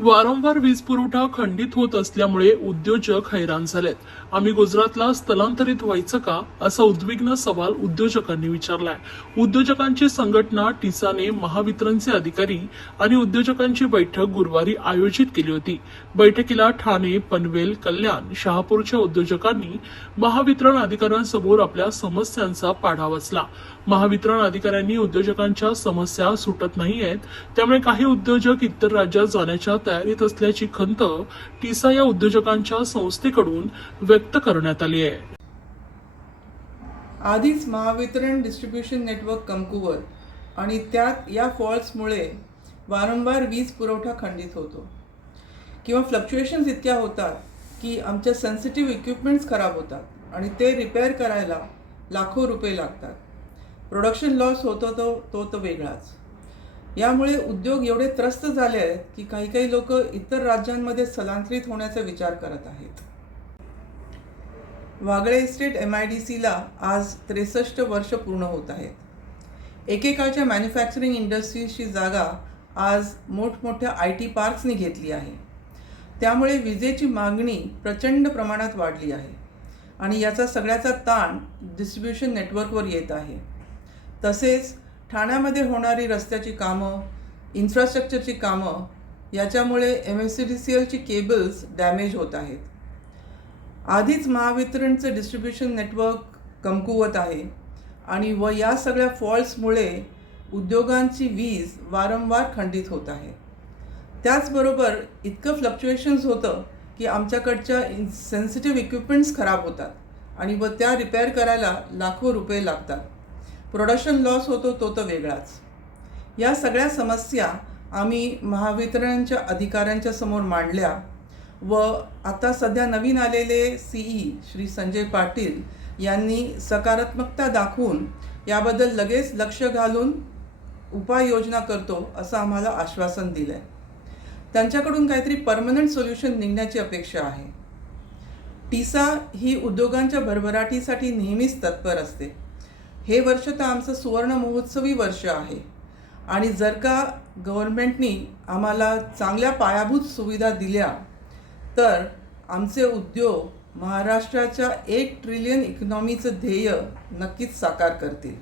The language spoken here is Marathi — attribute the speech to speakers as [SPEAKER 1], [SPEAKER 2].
[SPEAKER 1] वारंवार वीज पुरवठा खंडित होत असल्यामुळे उद्योजक हैराण झालेत. आम्ही गुजरातला स्थलांतरित व्हायचं का? असा उद्विग्न सवाल उद्योजकांनी विचारलाय. उद्योजकांची संघटना टिसाने महावितरणचे अधिकारी आणि उद्योजकांची बैठक गुरुवारी आयोजित केली होती. बैठकीला ठाणे पनवेल कल्याण शहापूरच्या उद्योजकांनी महावितरण अधिकाऱ्यांसमोर आपल्या समस्यांचा पाढा वाचला. महावितरण अधिकाऱ्यांनी उद्योजकांच्या समस्या सुटत नाहीयेत. त्यामुळे काही उद्योजक इतर राज्यात जाण्याच्या तयारीत असल्याची खंत टिसा या उद्योजकांच्या संस्थेकडून व्यक्त करण्यात आली आहे.
[SPEAKER 2] आधीच महावितरण डिस्ट्रीब्युशन नेटवर्क कमकुवत आणि त्यात या फॉल्ट्समुळे वारंवार वीज पुरवठा खंडित होतो. किंवा फ्लक्च्युएशन्स इतक्या होतात की आमच्या सेन्सिटिव्ह इक्विपमेंट्स खराब होतात आणि ते रिपेअर करायला लाखो रुपये लागतात. प्रोडक्शन लॉस होतो तो तो तर वेगळाच. यामुळे उद्योग एवढे त्रस्त झाले आहेत की काही काही लोक इतर राज्यांमध्ये स्थलांतरित होण्याचा विचार करत आहेत. Wagle estate M I D सीला आज त्रेसष्ट वर्ष पूर्ण होत आहेत. एकेकाळच्या मॅन्युफॅक्चरिंग इंडस्ट्रीजची जागा आज मोठमोठ्या आय टी पार्क्सनी घेतली आहे. त्यामुळे विजेची मागणी प्रचंड प्रमाणात वाढली आहे आणि याचा सगळ्याचा ताण डिस्ट्रीब्युशन नेटवर्कवर येत आहे. तसेच ठाण्यामध्ये होणारी रस्त्याची कामं इन्फ्रास्ट्रक्चरची कामं याच्यामुळे M S C D C एलची cables damage होत आहेत. आधीच महावितरणचं डिस्ट्रीब्युशन नेटवर्क कमकुवत आहे आणि व या सगळ्या फॉल्ट्समुळे उद्योगांची वीज वारंवार खंडित होत आहे. त्याचबरोबर इतकं फ्लक्च्युएशन्स होतं की आमच्याकडच्या इन सेन्सिटिव्ह इक्विपमेंट्स खराब होतात आणि व त्या रिपेअर करायला लाखो रुपये लागतात. प्रोडक्शन लॉस होतो तो तर वेगळाच. या सगळ्या समस्या आम्ही महावितरणच्या अधिकाऱ्यांच्या समोर मांडल्या व आता सध्या नवीन आलेले सीई श्री संजय पाटील यांनी सकारात्मकता दाखवून याबद्दल लगेच लक्ष घालून उपाययोजना करतो असं आम्हाला आश्वासन दिलं आहे त्यांच्याकडून काहीतरी परमनंट सोल्युशन निघण्याची अपेक्षा आहे. टिसा ही उद्योगांच्या भरभराटीसाठी नेहमीच तत्पर असते. हे वर्ष तर आमचं सुवर्ण महोत्सवी वर्ष आहे. आणि जर का गव्हर्नमेंटनी आम्हाला चांगल्या पायाभूत सुविधा दिल्या तर आमचे उद्योग महाराष्ट्राच्या एक ट्रिलियन इकॉनॉमीचं ध्येय नक्कीच साकार करतील.